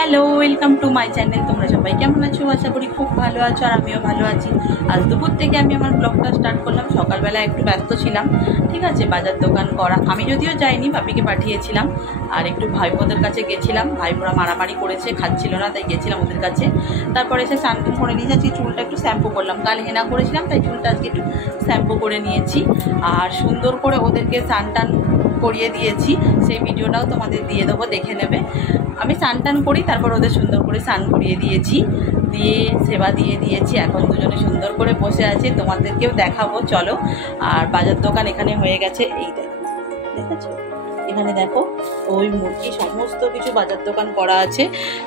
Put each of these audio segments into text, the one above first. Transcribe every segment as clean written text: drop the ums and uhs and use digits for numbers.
Hello, welcome to my channel. তোমরা সবাই কেমন আছো? আশা করি খুব ভালো আছো, আর আমিও ভালো আছি। আজ দুপুর থেকে আমি আমার ব্লগটা স্টার্ট করলাম। সকালবেলা একটু ব্যস্ত ছিলাম, ঠিক আছে, বাজার দোকান করা। আমি যদিও যাইনি, ভাবিকে পাঠিয়েছিলাম। আর একটু ভাইপোদের কাছে গেছিলাম, ভাইপোরা মারামারি করেছে, খাচ্ছিল না, তাই গেছিলাম ওদের কাছে। তারপরে এসে স্নান করে নিয়ে যাচ্ছি, চুলটা একটু শ্যাম্পু করলাম। কাল হেনা করেছিলাম, তাই চুলটা আজকে একটু শ্যাম্পু করে নিয়েছি। আর সুন্দর করে ওদেরকে স্নান টান করিয়ে দিয়েছি, সেই ভিডিওটাও তোমাদের দিয়ে দেবো, দেখে নেবে। আমি স্নান টান করি, তারপর ওদের সুন্দর করে স্নান করিয়ে দিয়েছি, দিয়ে সেবা দিয়ে দিয়েছি। এখন দুজনে সুন্দর করে বসে আছে, তোমাদেরকেও দেখাবো, চলো। আর বাজার দোকান এখানে হয়ে গেছে, এই দেখেছো, এখানে দেখো ওই মুরগি সমস্ত কিছু বাজার দোকান করা আছে।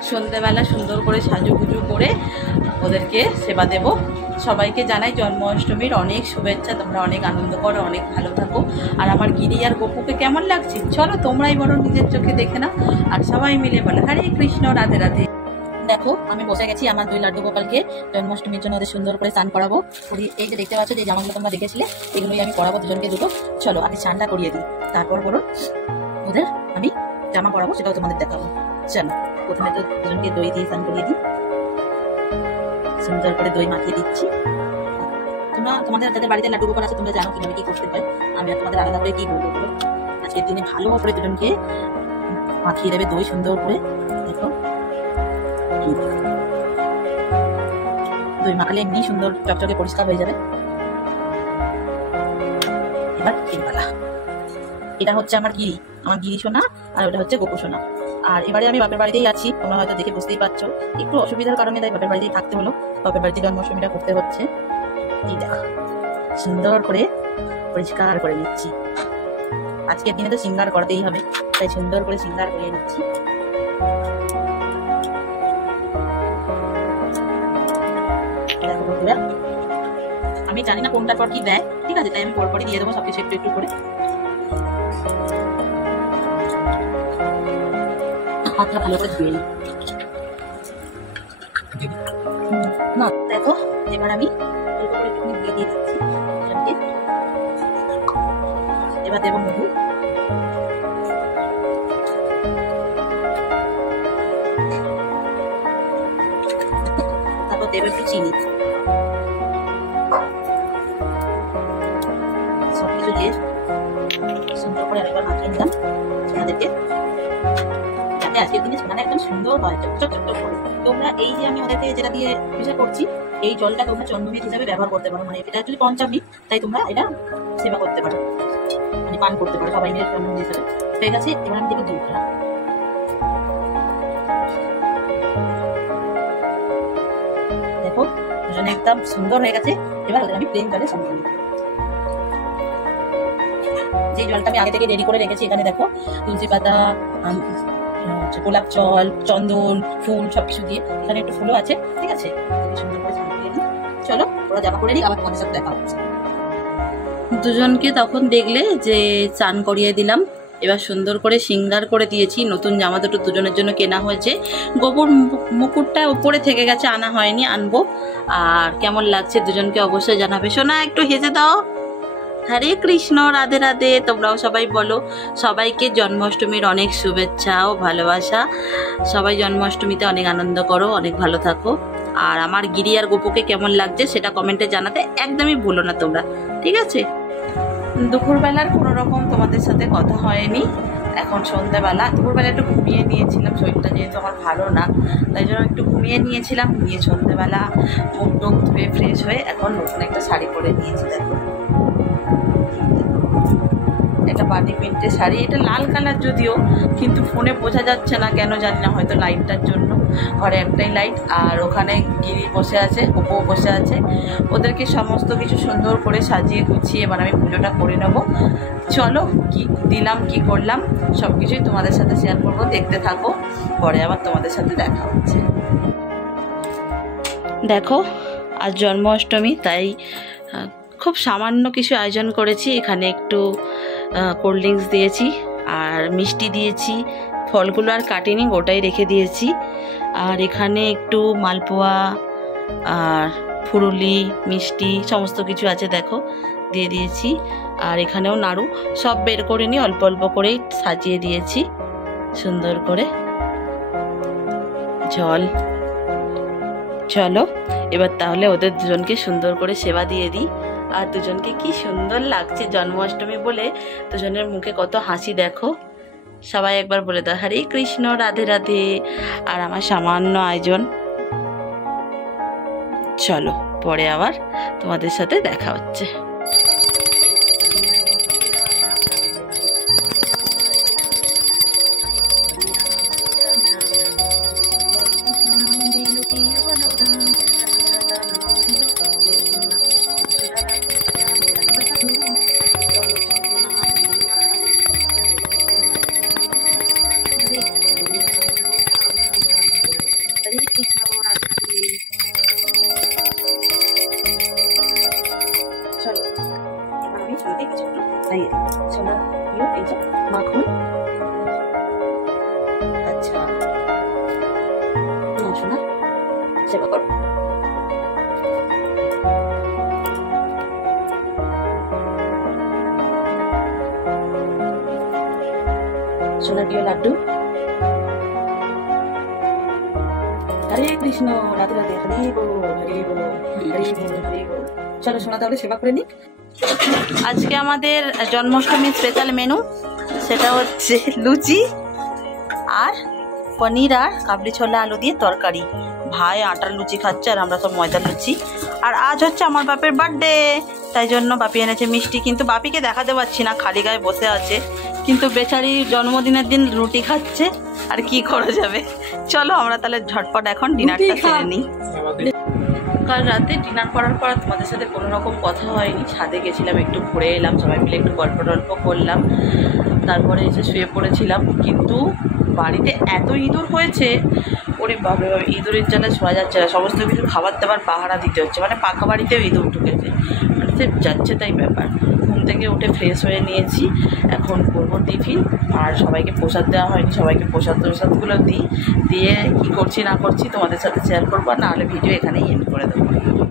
সন্ধ্যেবেলা সুন্দর করে সাজুগুজু করে ওদেরকে সেবা দেব। সবাইকে জানাই জন্মাষ্টমীর অনেক শুভেচ্ছা। তোমরা অনেক আনন্দ করো, অনেক ভালো থাকো। আর আমার গিরি আর গপুকে কেমন লাগছে চলো তোমরাই বলো, নিজের চোখে দেখে না। আর সবাই মিলে বলে হরে কৃষ্ণ, রাধে রাধে। দেখো আমি বসে গেছি আমার দুই লাড্ডু গোপালকে জন্মাষ্টমীর জন্য ওদের সুন্দর করে স্নান করাবো। এই যে দেখতে পাচ্ছ যে জামাগুলো তোমরা দেখেছিলে, এগুলোই আমি পরাবো দুজনকে দুটো। চলো আগে স্নানটা করিয়ে দিই, তারপর বলুন ওদের আমি জামা পরাবো, সেটাও তোমাদের দেখাবো। চলো প্রথমে তো দুজনকে দই দিয়ে স্নান করিয়ে দিই, সুন্দর করে দই মাখিয়ে দিচ্ছি। তোমাদের যাদের বাড়িতে লাড্ডু গোপাল আছে তোমরা জানো কিভাবে কি করতে হয়, আমি আর তোমাদের আলাদা করে কি বলবো বলো। আজকের দিনে ভালো করে দুজনকে মাখিয়ে দেবে দই সুন্দর করে। দেখো দই মাখালে এমনি সুন্দর চকচকে পরিষ্কার হয়ে যাবে। এবার তিনবেলা এটা হচ্ছে আমার গিরি সোনা, আর ওটা হচ্ছে গোপু সোনা। আর এবারে আমি বাপের বাড়িতেই আছি, তোমরা হয়তো দেখে বুঝতেই পারছো। একটু অসুবিধার কারণে তাই বাপের বাড়িতেই থাকতে হলো, বাপের বাড়িতে জন্মাষ্টমীটা করতে হচ্ছে। এই দেখো সুন্দর করে পরিষ্কার করে নিচ্ছি। আজকের দিনে তো শৃঙ্গার করতেই হবে, তাই সুন্দর করে শৃঙ্গার করে নিচ্ছি। দেখো বন্ধুরা, আমি জানি না কোনটার পর কি দেয়, ঠিক আছে, তাই আমি পরপরই দিয়ে দেবো সবকিছু একটু একটু করে। হাতটা ভালো করে ধুয়ে নিই না। দেখো এবার আমি অল্প করে একটু দিয়ে দিচ্ছি। এবার দেবো মধু, তারপর দেবো একটু চিনি। সবকিছু দিয়ে সুন্দর করে আরেকবার মাখিয়ে নিলাম আপনাদেরকে, যাতে আজকের দিনে সোনাটা একদম সুন্দর হয়, চকচক চকচক করে। তোমরা এই যে আমি ওদেরকে যেটা দিয়ে পূজা করছি, এই জলটা তোমরা চন্দ্রমীর হিসাবে ব্যবহার করতে পারো। মানে এটা অ্যাকচুয়ালি পঞ্চামী, তাই তোমরা এটা সেবা করতে পারো, মানে পান করতে পারো সবাই মিলে চন্দ্রমীর হিসাবে। ঠিক আছে, এবার আমি দেবো দুধটা। দেখো দুজনে একদম সুন্দর হয়ে গেছে। এবার ওদের আমি প্লেন জলে স্নান করিয়ে দেবো। যে জলটা আমি আগে থেকে রেডি করে রেখেছি, এখানে দেখো তুলসী পাতা, গোলাপ জল, চন্দন, ফুল সবকিছু দিয়ে, এখানে একটু ফুলও আছে, ঠিক আছে। সুন্দর করে স্নান করিয়ে দিই। চলো ওরা জামা পরে নিই, আবার তোমাদের সাথে দেখা হচ্ছে। দুজনকে তখন দেখলে যে স্নান করিয়ে দিলাম, এবার সুন্দর করে শৃঙ্গার করে দিয়েছি। নতুন জামা দুটো দুজনের জন্য কেনা হয়েছে। গোপুর মুকুটটা উপরে থেকে গেছে, আনা হয়নি, আনবো। আর কেমন লাগছে দুজনকে অবশ্যই জানাবে। সোনা একটু হেসে দাও। হরে কৃষ্ণ, রাধে রাধে। তোমরাও সবাই বলো। সবাইকে জন্মাষ্টমীর অনেক শুভেচ্ছা ও ভালোবাসা। সবাই জন্মাষ্টমীতে অনেক আনন্দ করো, অনেক ভালো থাকো। আর আমার গিরি আর গোপুকে কেমন লাগছে সেটা কমেন্টে জানাতে একদমই ভুলো না তোমরা, ঠিক আছে। দুপুরবেলার কোনো রকম তোমাদের সাথে কথা হয়নি। এখন সন্ধ্যাবেলা, দুপুরবেলা একটু ঘুমিয়ে নিয়েছিলাম, শরীরটা যেহেতু আমার ভালো না, তাই জন্য একটু ঘুমিয়ে নিয়েছিলাম। নিয়ে সন্ধ্যাবেলা মুখ টুক ধুয়ে ফ্রেশ হয়ে এখন নতুন একটা শাড়ি পরে নিয়েছি। দেখো একটা বাটি প্রিন্টের শাড়ি, এটা লাল কালার যদিও, কিন্তু ফোনে বোঝা যাচ্ছে না কেন জানি না, হয়তো লাইটটার জন্য। ঘরে একটাই লাইট, আর ওখানে গিরি বসে আছে, গোপু বসে আছে। ওদেরকে সমস্ত কিছু সুন্দর করে সাজিয়ে গুছিয়ে এবার আমি পুজোটা করে নেব। চলো কি দিলাম কি করলাম সব কিছুই তোমাদের সাথে শেয়ার করবো, দেখতে থাকো, পরে আবার তোমাদের সাথে দেখা হচ্ছে। দেখো আজ জন্মাষ্টমী, তাই খুব সামান্য কিছু আয়োজন করেছি। এখানে একটু কোল্ড ড্রিঙ্কস দিয়েছি, আর মিষ্টি দিয়েছি, ফলগুলো আর কাটিনি, ওটাই রেখে দিয়েছি। আর এখানে একটু মালপোয়া আর ফুরুলি মিষ্টি সমস্ত কিছু আছে, দেখো দিয়ে দিয়েছি। আর এখানেও নাড়ু, সব বের করে নিয়ে অল্প অল্প করেই সাজিয়ে দিয়েছি সুন্দর করে। জল। চলো এবার তাহলে ওদের দুজনকে সুন্দর করে সেবা দিয়ে দিই। আর দুজনকে কি সুন্দর লাগছে জন্মাষ্টমী বলে, দুজনের মুখে কত হাসি দেখো। সবাই একবার বলে দাও হরে কৃষ্ণ, রাধে রাধে। আর আমার সামান্য আয়োজন। চলো পরে আবার তোমাদের সাথে দেখা হচ্ছে। চলো এবার আমি তোমাকে কিছু খাইয়ে দিই। সোনা এই যে মাখন। আচ্ছা না সোনা, সেবা করো। সোনার প্রিয় লাড্ডু। হরে কৃষ্ণ, রাধে রাধে, হরে বল, হরে বল, হরে বল, হরে বল। চলো সোনা তাহলে সেবা করে নিক। আজকে আমাদের জন্মাষ্টমীর স্পেশাল মেনু সেটা হচ্ছে লুচি আর পনির আর কাবলি ছোলা আলু দিয়ে তরকারি। ভাই আটার লুচি খাচ্ছে আর আমরা সব ময়দার লুচি। আর আজ হচ্ছে আমার বাপের বার্থডে, তাই জন্য বাপি এনেছে মিষ্টি। কিন্তু বাপিকে দেখাতে পারছি না, খালি গায়ে বসে আছে। কিন্তু বেচারি জন্মদিনের দিন রুটি খাচ্ছে, আর কি করা যাবে। চলো আমরা তাহলে ঝটপট এখন ডিনারটা সেরে নিই। কাল রাতে ডিনার করার পর তোমাদের সাথে কোনো রকম কথা হয়নি। ছাদে গেছিলাম, একটু ঘুরে এলাম, সবাই মিলে একটু গল্প টল্প করলাম, তারপরে এসে শুয়ে পড়েছিলাম। কিন্তু বাড়িতে এত ইঁদুর হয়েছে, ওরে বাবা ইঁদুরের জ্বালা ছোঁয়া যাচ্ছে না। সমস্ত কিছু খাবার দাবার পাহারা দিতে হচ্ছে, মানে পাকা বাড়িতেও ইঁদুর ঢুকেছে, মানে সে যাচ্ছে তাই ব্যাপার। ঘুম থেকে উঠে ফ্রেশ হয়ে নিয়েছি, এখন করবো টিফিন। আর সবাইকে প্রসাদ দেওয়া হয়নি, সবাইকে প্রসাদগুলো দিয়ে কী করছি না করছি তোমাদের সাথে শেয়ার করবো, আর নাহলে ভিডিও এখানেই এন্ড করে দেবো।